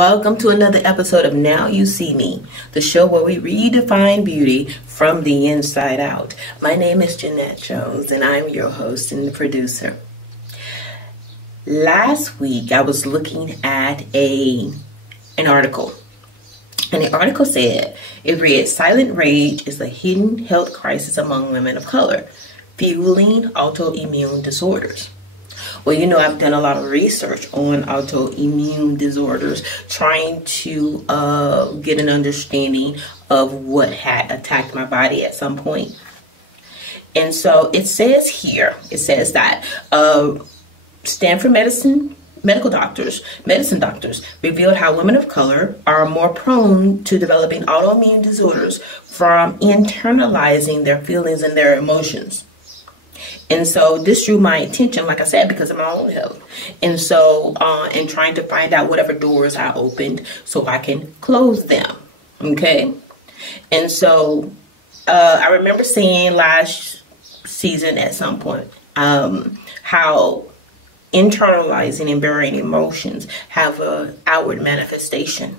Welcome to another episode of Now You See Me, the show where we redefine beauty from the inside out. My name is Jeannette Jones, and I'm your host and producer. Last week, I was looking at an article, and the article said, it read, "Silent rage is a hidden health crisis among women of color, fueling autoimmune disorders." Well, you know, I've done a lot of research on autoimmune disorders, trying to get an understanding of what had attacked my body at some point. And so it says here, it says that Stanford medicine doctors revealed how women of color are more prone to developing autoimmune disorders from internalizing their feelings and their emotions. And so this drew my attention, like I said, because of my own health. And so, and trying to find out whatever doors I opened so I can close them. Okay. And so, I remember seeing last season at some point, how internalizing and burying emotions have a outward manifestation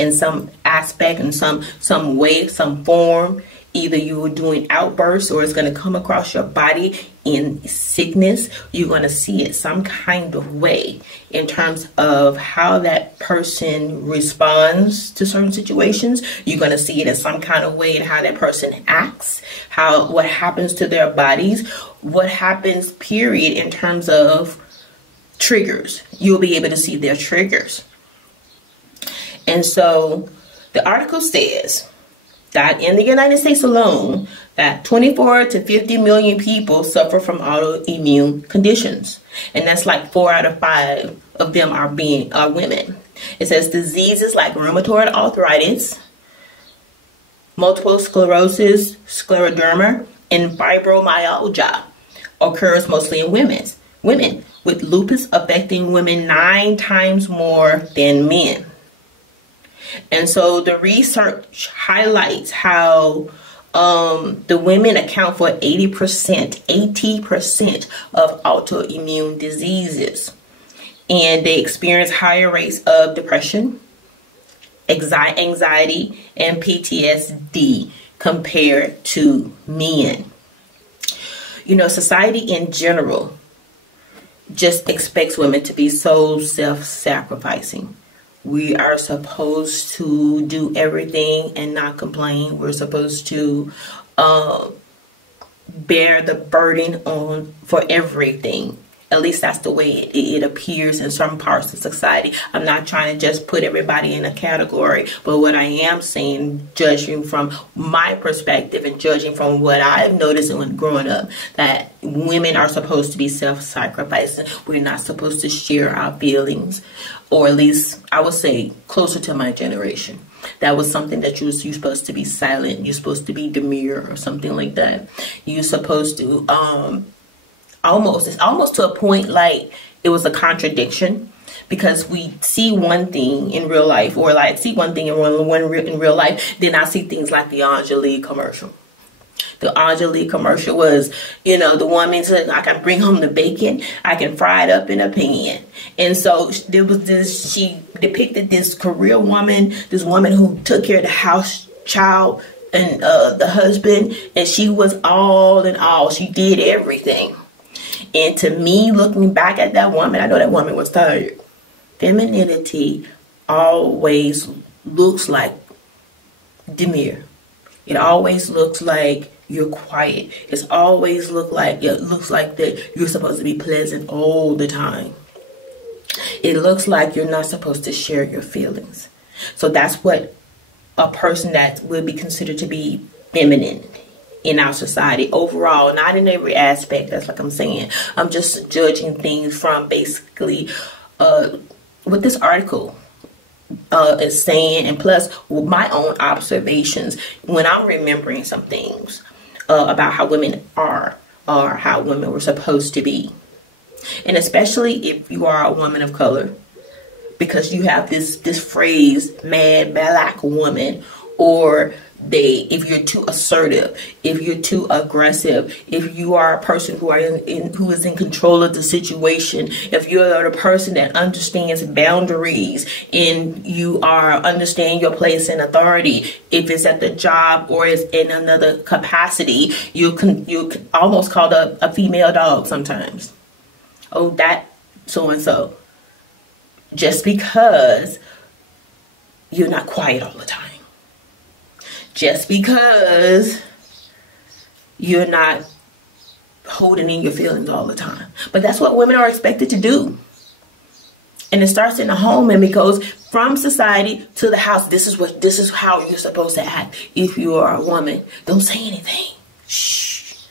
in some aspect, in some way, some form. Either you are doing outbursts or it's going to come across your body in sickness. You're going to see it some kind of way in terms of how that person responds to certain situations. You're going to see it in some kind of way in how that person acts, what happens to their bodies, what happens, period, in terms of triggers. You'll be able to see their triggers. And so the article says that in the United States alone, that 24 to 50 million people suffer from autoimmune conditions. And that's like 4 out of 5 of them are women. It says diseases like rheumatoid arthritis, multiple sclerosis, scleroderma, and fibromyalgia occurs mostly in women, with lupus affecting women 9 times more than men. And so the research highlights how the women account for 80% of autoimmune diseases. And they experience higher rates of depression, anxiety, and PTSD compared to men. You know, society in general just expects women to be so self-sacrificing. We are supposed to do everything and not complain. We're supposed to bear the burden for everything. At least that's the way it appears in some parts of society. I'm not trying to just put everybody in a category, but what I am saying, judging from my perspective and judging from what I've noticed when growing up, that women are supposed to be self-sacrificing. We're not supposed to share our feelings, or at least I would say closer to my generation. That was something that you're supposed to be silent. You're supposed to be demure or something like that. You're supposed to it's almost to a point like it was a contradiction, because we see one thing in real life, or like see one thing in real life, then I see things like the Angelique commercial. The Angelique commercial was, you know, the woman said, I can bring home the bacon, I can fry it up in a pan. And so there was this, she depicted this career woman, this woman who took care of the house, child, and the husband, and she was all in all. She did everything. And to me, looking back at that woman, I know that woman was tired. Femininity always looks like demure. It always looks like you're quiet. It looks like that you're supposed to be pleasant all the time. It looks like you're not supposed to share your feelings. So that's what a person that would be considered to be feminine in our society overall, not in every aspect. That's like I'm saying. I'm just judging things from basically what this article is saying, and plus my own observations when I'm remembering some things about how women are, or how women were supposed to be. And especially if you are a woman of color, because you have this phrase, mad black woman, or if you're too assertive, if you're too aggressive, if you are a person who is in control of the situation, if you're the person that understands boundaries and you understand your place in authority, if it's at the job or it's in another capacity, you can almost call a female dog sometimes. Oh, that so and so. Just because you're not quiet all the time. Just because you're not holding in your feelings all the time. But that's what women are expected to do. And it starts in the home and it goes from society to the house. This is how you're supposed to act if you are a woman. Don't say anything. Shh.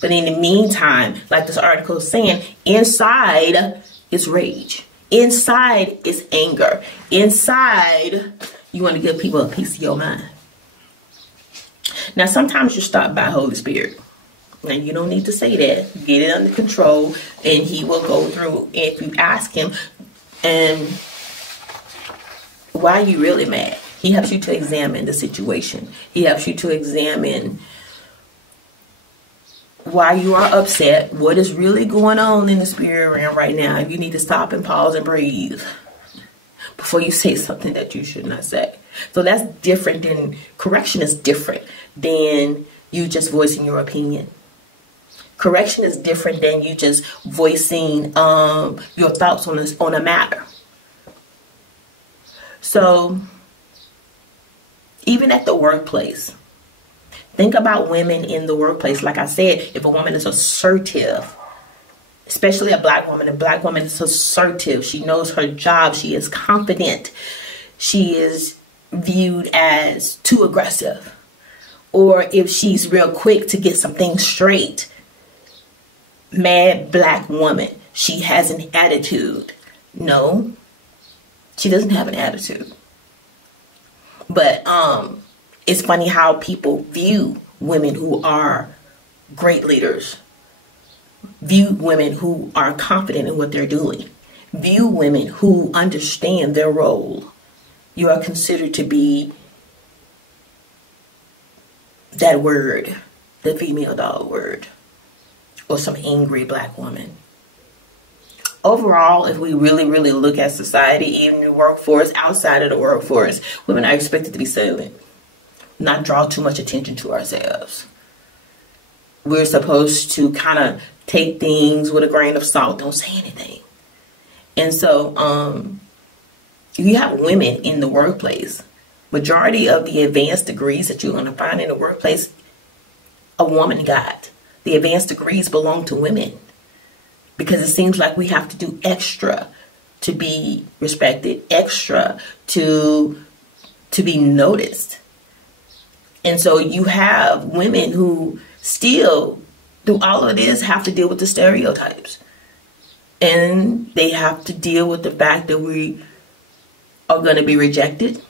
But in the meantime, like this article is saying, inside is rage. Inside is anger. Inside, you want to give people a piece of your mind. Now, sometimes you're stopped by Holy Spirit. Now, you don't need to say that. Get it under control, and He will go through. If you ask Him, and why are you really mad? He helps you to examine the situation. He helps you to examine why you are upset, what is really going on in the spirit realm right now. If you need to stop and pause and breathe before you say something that you should not say. So that's different than, correction is different than you just voicing your opinion. Correction is different than you just voicing your thoughts on a matter. So even at the workplace, think about women in the workplace. Like I said, if a woman is assertive, especially a black woman is assertive. She knows her job. She is confident. She is viewed as too aggressive. Or if she's real quick to get some things straight, mad black woman, she has an attitude. No, she doesn't have an attitude. But it's funny how people view women who are great leaders, view women who are confident in what they're doing, view women who understand their role. You are considered to be that word, the female dog word, or some angry black woman. Overall, if we really, really look at society, even the workforce, outside of the workforce, women are expected to be silent, not draw too much attention to ourselves. We're supposed to kind of take things with a grain of salt. Don't say anything. And so, you have women in the workplace. Majority of the advanced degrees that you're going to find in the workplace, a woman got. The advanced degrees belong to women. Because it seems like we have to do extra to be respected, extra to be noticed. And so you have women who still, through all of this, have to deal with the stereotypes. And they have to deal with the fact that we are going to be rejected.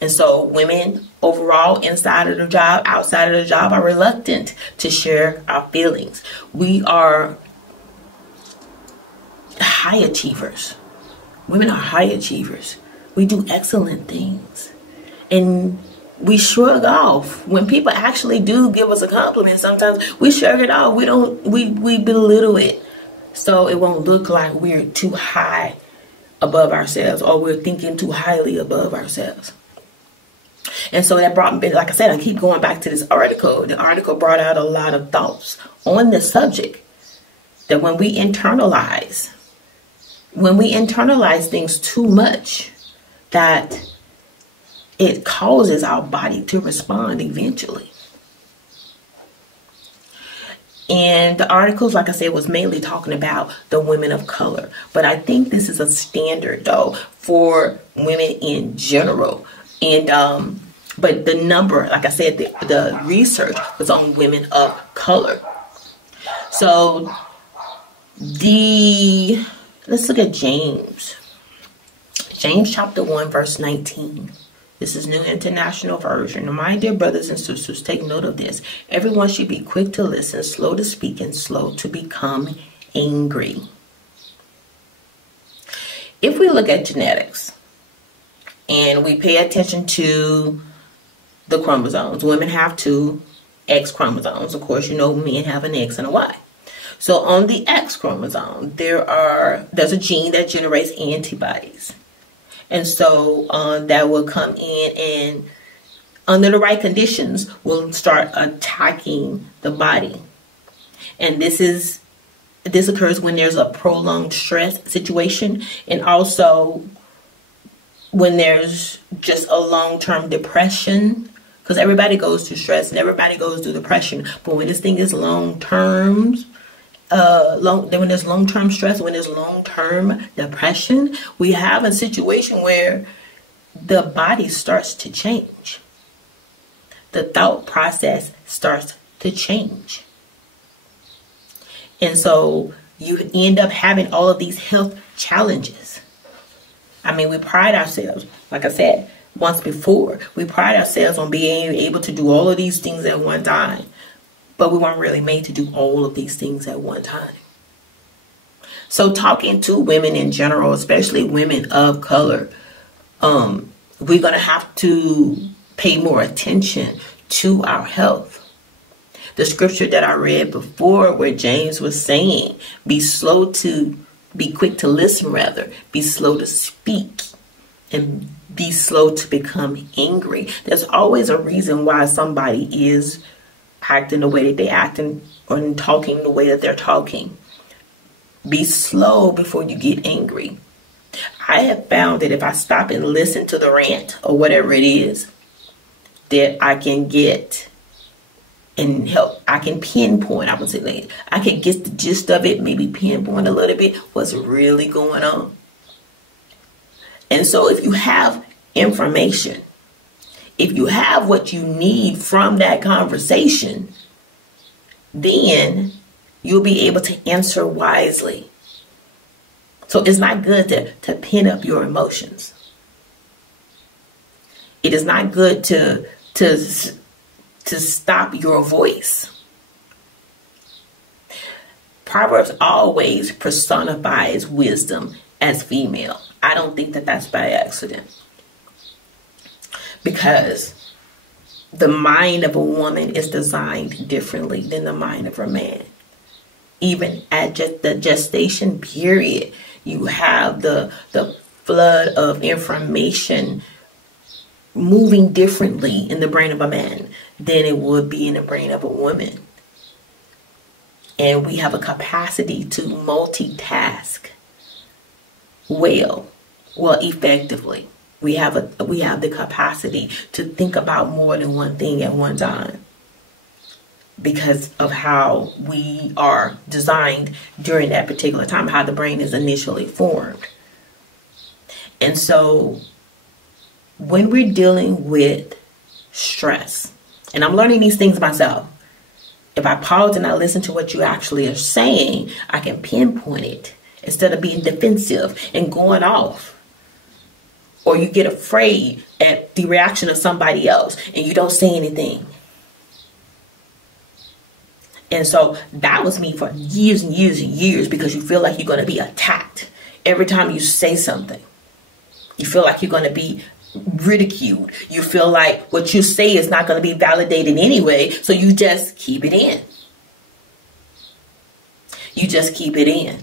And so women overall, inside of the job, outside of the job, are reluctant to share our feelings. We are high achievers. Women are high achievers. We do excellent things. And we shrug off. When people actually do give us a compliment, sometimes we shrug it off. We belittle it. So it won't look like we're too high above ourselves or we're thinking too highly above ourselves. And so that brought me, like I said, I keep going back to this article. The article brought out a lot of thoughts on this subject. That when we internalize things too much, that it causes our body to respond eventually. And the articles, like I said, was mainly talking about the women of color. But I think this is a standard, though, for women in general. And but the number, like I said, the research was on women of color. So let's look at James. James chapter 1, verse 19. This is New International Version. Now, my dear brothers and sisters, take note of this. Everyone should be quick to listen, slow to speak, and slow to become angry. If we look at genetics and we pay attention to the chromosomes. Women have two X chromosomes. Of course, you know, men have an X and a Y. So on the X chromosome, there's a gene that generates antibodies. And so that will come in and under the right conditions will start attacking the body. And this occurs when there's a prolonged stress situation, and also when there's just a long-term depression, because everybody goes through stress and everybody goes through depression. But when this thing is long-term, when there's long-term stress, when there's long-term depression, we have a situation where the body starts to change. The thought process starts to change. And so you end up having all of these health challenges. I mean, we pride ourselves, like I said once before, we pride ourselves on being able to do all of these things at one time. But we weren't really made to do all of these things at one time. So talking to women in general, especially women of color, we're going to have to pay more attention to our health. The scripture that I read before where James was saying, be quick to listen, rather, be slow to speak, and be slow to become angry. There's always a reason why somebody is acting the way that they act and talking the way that they're talking. Be slow before you get angry. I have found that if I stop and listen to the rant or whatever it is, that I can get and help. I can pinpoint, I would say, like, I can get the gist of it, maybe pinpoint a little bit what's really going on. And so if you have information, if you have what you need from that conversation, then you'll be able to answer wisely. So it's not good to pin up your emotions. It is not good to stop your voice. Proverbs always personifies wisdom as female. I don't think that that's by accident. Because the mind of a woman is designed differently than the mind of a man. Even at just the gestation period, you have the flood of information moving differently in the brain of a man than it would be in the brain of a woman. And we have a capacity to multitask well, effectively. We have the capacity to think about more than one thing at one time because of how we are designed during that particular time, how the brain is initially formed. And so when we're dealing with stress, and I'm learning these things myself, if I pause and I listen to what you actually are saying, I can pinpoint it instead of being defensive and going off. Or you get afraid at the reaction of somebody else and you don't say anything. And so that was me for years and years and years, because you feel like you're going to be attacked every time you say something. You feel like you're going to be ridiculed. You feel like what you say is not going to be validated anyway, so you just keep it in. You just keep it in.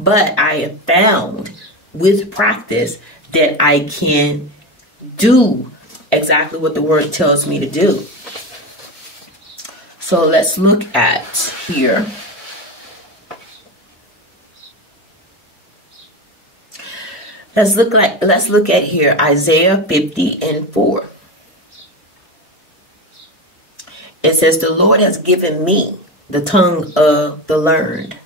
But I have found with practice that I can do exactly what the word tells me to do. So let's look at here. Let's look at here, Isaiah 50:4. It says, the Lord has given me the tongue of the learned,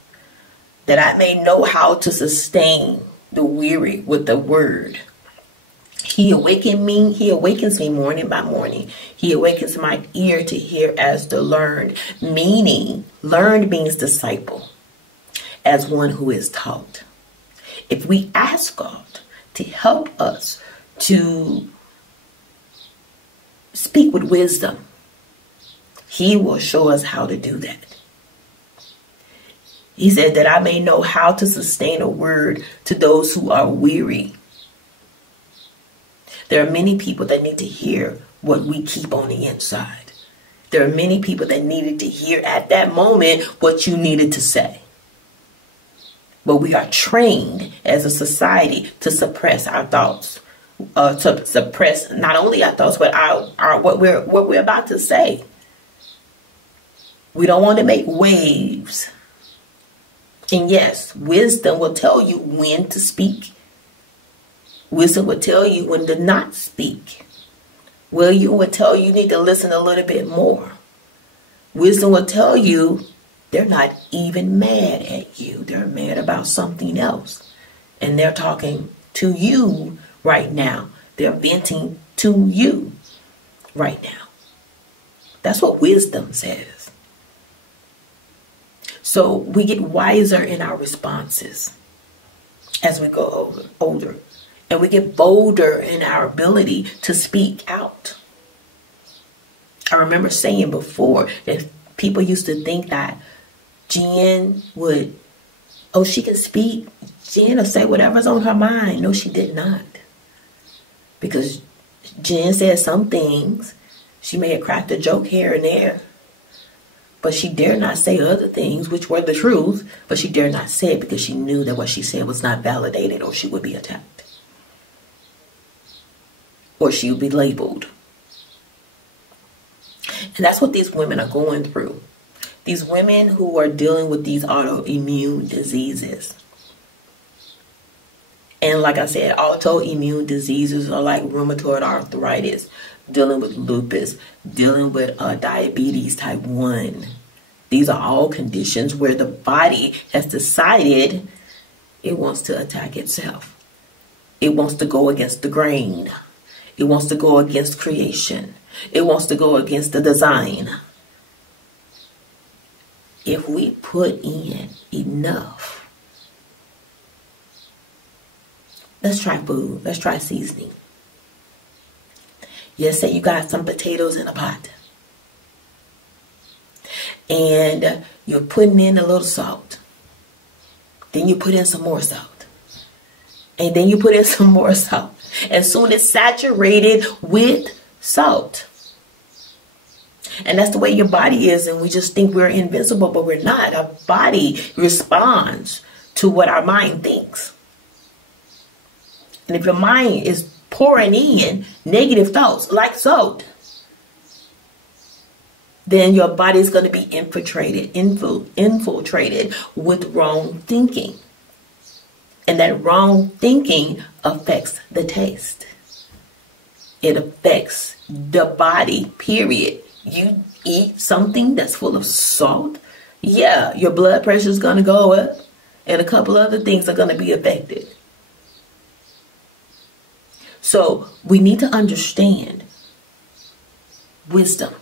that I may know how to sustain the weary with the word. He awakens me morning by morning. He awakens my ear to hear as the learned. Meaning, learned means disciple, as one who is taught. If we ask God to help us to speak with wisdom, He will show us how to do that. He said that I may know how to sustain a word to those who are weary. There are many people that need to hear what we keep on the inside. There are many people that needed to hear at that moment what you needed to say. But we are trained as a society to suppress our thoughts, to suppress not only our thoughts, but our what we're about to say. We don't want to make waves. And yes, wisdom will tell you when to speak. Wisdom will tell you when to not speak. Wisdom will tell you need to listen a little bit more. Wisdom will tell you they're not even mad at you. They're mad about something else. And they're talking to you right now. They're venting to you right now. That's what wisdom says. So we get wiser in our responses as we go older. And we get bolder in our ability to speak out. I remember saying before that people used to think that Jen would, she can speak. Jen will say whatever's on her mind. No, she did not. Because Jen said some things. She may have cracked a joke here and there. But she dared not say other things, which were the truth. But she dared not say it because she knew that what she said was not validated, or she would be attacked. Or she would be labeled. And that's what these women are going through. These women who are dealing with these autoimmune diseases. And like I said, autoimmune diseases are like rheumatoid arthritis, dealing with lupus, dealing with diabetes type 1. These are all conditions where the body has decided it wants to attack itself. It wants to go against the grain. It wants to go against creation. It wants to go against the design. If we put in enough, let's try food. Let's try seasoning. Yes, say you got some potatoes in a pot. And you're putting in a little salt. Then you put in some more salt. And then you put in some more salt. And soon it's saturated with salt. And that's the way your body is. And we just think we're invincible, but we're not. Our body responds to what our mind thinks. And if your mind is pouring in negative thoughts like salt, then your body is going to be infiltrated with wrong thinking. And that wrong thinking affects the taste. It affects the body, period. You eat something that's full of salt, yeah, your blood pressure is going to go up, and a couple other things are going to be affected. So we need to understand wisdom.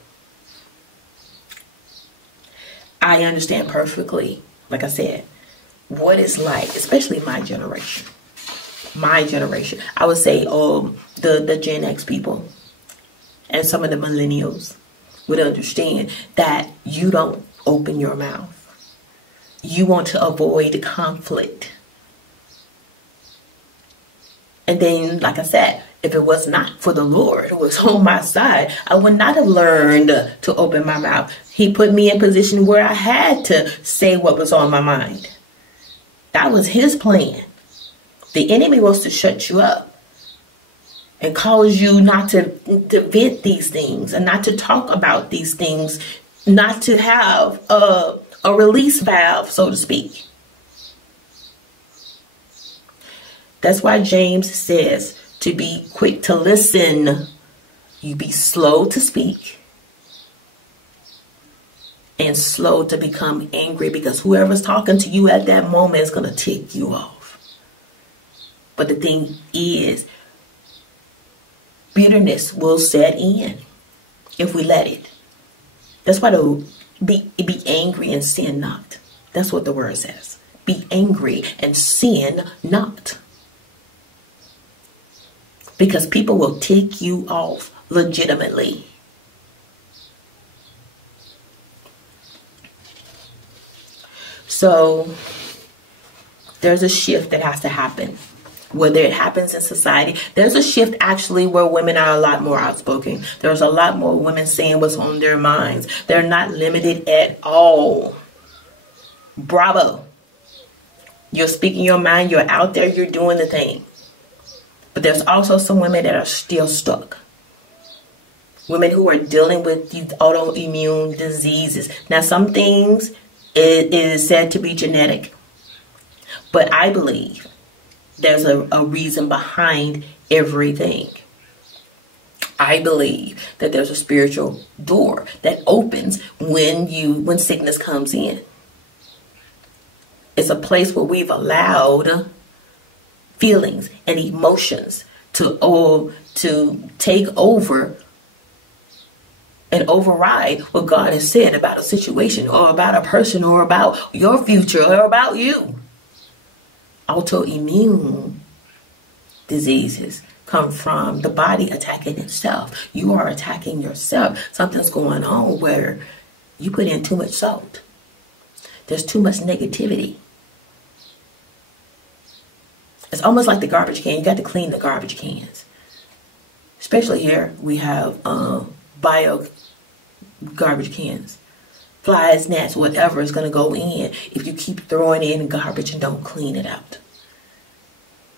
I understand perfectly, like I said, what it's like, especially my generation. My generation. I would say the Gen X people and some of the millennials would understand that you don't open your mouth. You want to avoid conflict. And then, like I said, if it was not for the Lord who was on my side, I would not have learned to open my mouth. He put me in a position where I had to say what was on my mind. That was his plan. The enemy wants to shut you up and cause you not to vent these things and not to talk about these things, not to have a release valve, so to speak. That's why James says to be quick to listen. You be slow to speak and slow to become angry, because whoever's talking to you at that moment is going to tick you off. But the thing is, bitterness will set in if we let it. That's why be angry and sin not. That's what the word says. Be angry and sin not. Because people will tick you off legitimately. So there's a shift that has to happen whether it happens in society. There's a shift actually where women are a lot more outspoken. There's a lot more women saying what's on their minds. They're not limited at all. Bravo. You're speaking your mind. You're out there. You're doing the thing. But there's also some women that are still stuck. Women who are dealing with these autoimmune diseases. Now, some things it is said to be genetic. But I believe there's a reason behind everything. I believe that there's a spiritual door that opens when sickness comes in. It's a place where we've allowed feelings and emotions to take over and override what God has said about a situation or about a person or about your future or about you. Autoimmune diseases come from the body attacking itself. You are attacking yourself. Something's going on where you put in too much salt. There's too much negativity. It's almost like the garbage can. You got to clean the garbage cans. Especially here, we have bio garbage cans. Flies, gnats, whatever is going to go in if you keep throwing in garbage and don't clean it out.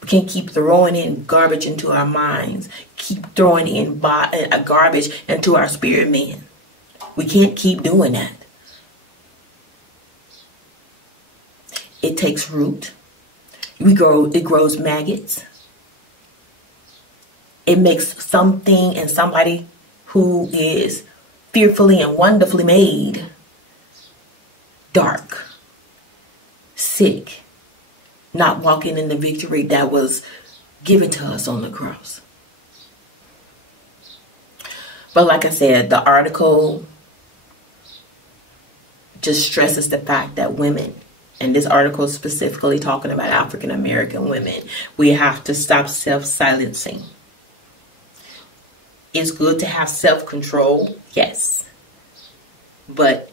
We can't keep throwing in garbage into our minds. Keep throwing in garbage into our spirit man. We can't keep doing that. It takes root. It grows maggots. It makes something and somebody who is fearfully and wonderfully made dark, sick, not walking in the victory that was given to us on the cross. But like I said, the article just stresses the fact that women, and this article is specifically talking about African American women, we have to stop self-silencing. It's good to have self-control, yes. But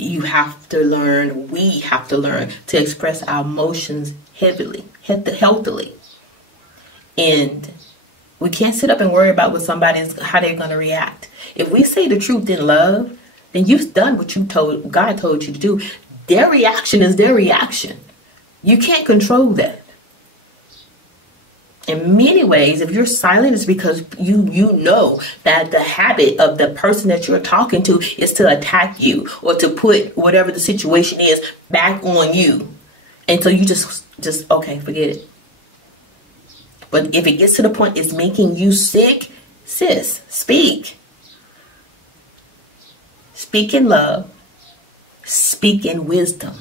we have to learn to express our emotions healthily. And we can't sit up and worry about how they're going to react. If we say the truth in love, then you've done what God told you to do. Their reaction is their reaction. You can't control that. In many ways, if you're silent, it's because you know that the habit of the person that you're talking to is to attack you or to put whatever the situation is back on you. And so you just okay, forget it. But if it gets to the point it's making you sick, sis, speak. Speak in love. Speak in wisdom.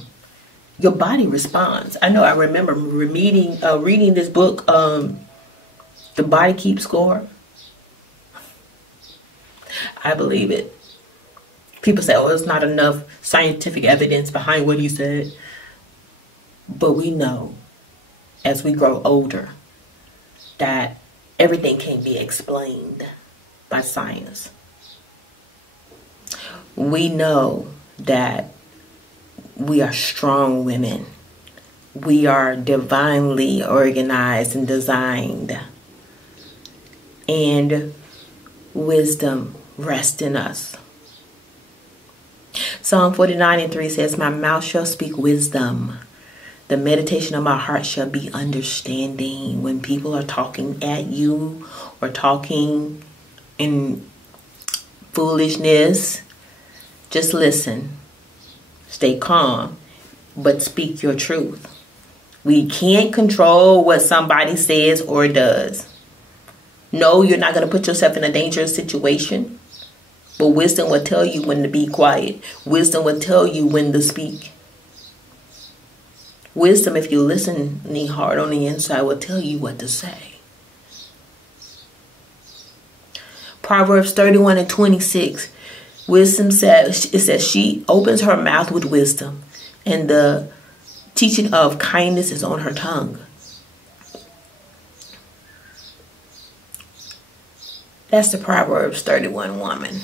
Your body responds. I know I remember reading this book, The Body Keeps Score. I believe it. People say, oh, there's not enough scientific evidence behind what he said. But we know as we grow older that everything can be explained by science. We know that we are strong women. We are divinely organized and designed. And wisdom rests in us. Psalm 49:3 says, my mouth shall speak wisdom. The meditation of my heart shall be understanding. When people are talking at you or talking in foolishness, just listen. Stay calm, but speak your truth. We can't control what somebody says or does. No, you're not going to put yourself in a dangerous situation. But wisdom will tell you when to be quiet. Wisdom will tell you when to speak. Wisdom, if you listen hard on the inside, will tell you what to say. Proverbs 31:26. Wisdom says, it says, she opens her mouth with wisdom, and the teaching of kindness is on her tongue. That's the Proverbs 31 woman.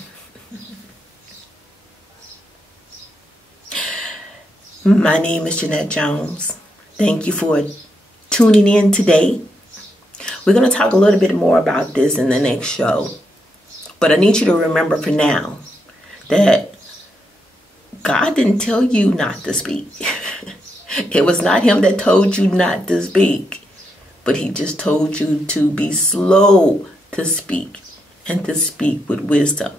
My name is Jeannette Jones. Thank you for tuning in today. We're going to talk a little bit more about this in the next show. But I need you to remember for now that God didn't tell you not to speak. It was not him that told you not to speak, but he just told you to be slow to speak and to speak with wisdom.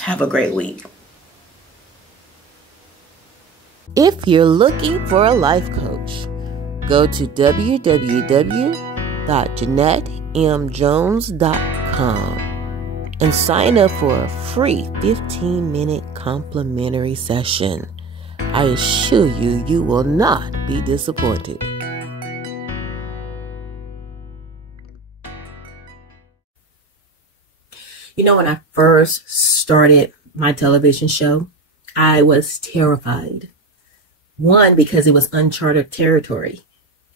Have a great week. If you're looking for a life coach, go to www.JeannetteMJones.com and sign up for a free 15-minute complimentary session. I assure you, you will not be disappointed. You know, when I first started my television show, I was terrified. One, because it was uncharted territory.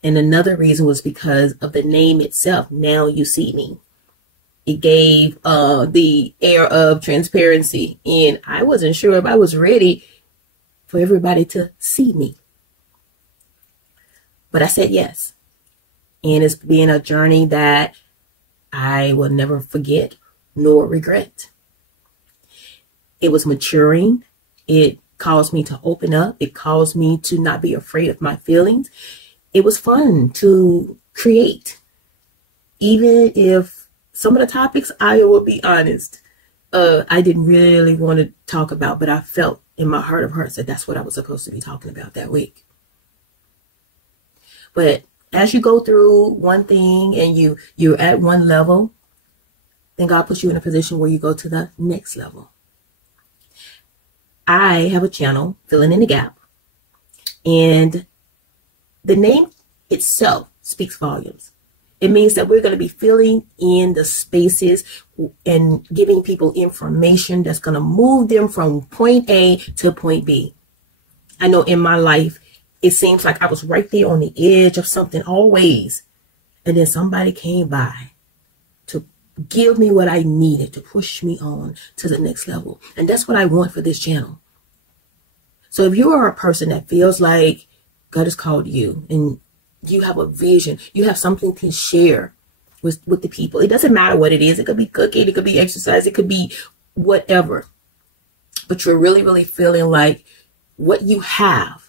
And another reason was because of the name itself. Now You See Me. It gave the air of transparency. And I wasn't sure if I was ready for everybody to see me. But I said yes. And it's been a journey that I will never forget nor regret. It was maturing. It caused me to open up. It caused me to not be afraid of my feelings. It was fun to create. Even if some of the topics, I will be honest, I didn't really want to talk about, but I felt in my heart of hearts that that's what I was supposed to be talking about that week. But as you go through one thing and you're at one level, then God puts you in a position where you go to the next level. I have a channel, Filling in the Gap, and the name itself speaks volumes. It means that we're going to be filling in the spaces and giving people information that's going to move them from point A to point B. I know in my life, it seems like I was right there on the edge of something always. And then somebody came by to give me what I needed to push me on to the next level. And that's what I want for this channel. So if you are a person that feels like God has called you and you have a vision, you have something to share with the people. It doesn't matter what it is. It could be cooking, it could be exercise, it could be whatever. But you're really, really feeling like what you have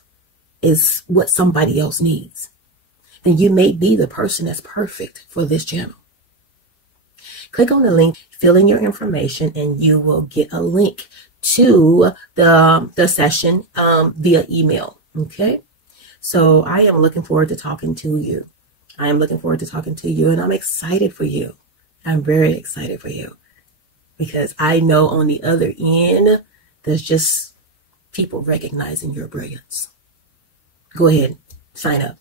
is what somebody else needs. Then you may be the person that's perfect for this channel. Click on the link, fill in your information, and you will get a link to the session via email. Okay? So I am looking forward to talking to you. I am looking forward to talking to you, and I'm excited for you. I'm very excited for you because I know on the other end, there's just people recognizing your brilliance. Go ahead, sign up.